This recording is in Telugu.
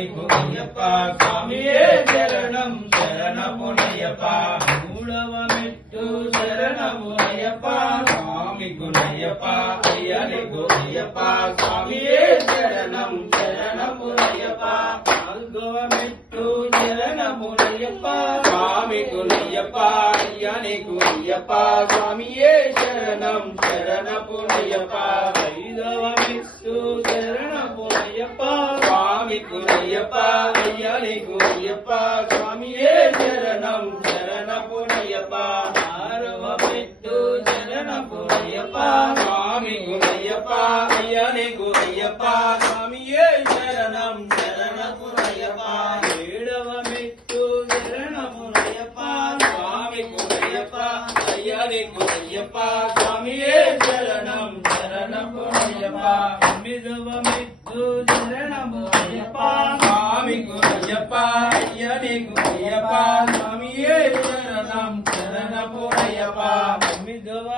నీకు అయ్యప్ప స్వామియే శరణం శరణమునయ్యప్ప మూడవ మెట్టు శరణమునయ్యప్ప స్వామికునయ్యప్ప అయ్య నీకు అయ్యప్ప స్వామియే శరణం శరణమునయ్యప్ప నాలుగవ మెట్టు శరణమునయ్యప్ప స్వామికునయ్యప్ప అయ్య నీకు అయ్యప్ప స్వామియే శరణం శరణమునయ్యప్ప ఐదవ మెట్టు శరణమునయ్యప్ప స్వామికునయ్యప్ప అయ్య నీకు అయ్యప్ప స్వామియే శరణం శరణమునయ్యప్ప ఆరవ మెట్టు శరణమునయ్యప్ప స్వామికునయ్యప్ప అయ్య నీకు అయ్యప్ప స్వామియే శరణం శరణమునయ్యప్ప ఏడవ మెట్టు శరణమునయ్యప్ప స్వామికునయ్యప్ప అయ్య నీకు అయ్యప్ప స్వామియే శరణం శరణమునయ్యప్ప తొమ్మిదవ మెట్టు శరణమునయ్యప్ప స్వామికునయ్యప్ప అయ్య నీకు అయ్యప్ప స్వామియే శరణం శరణమునయ్యప్ప తొమ్మిదవ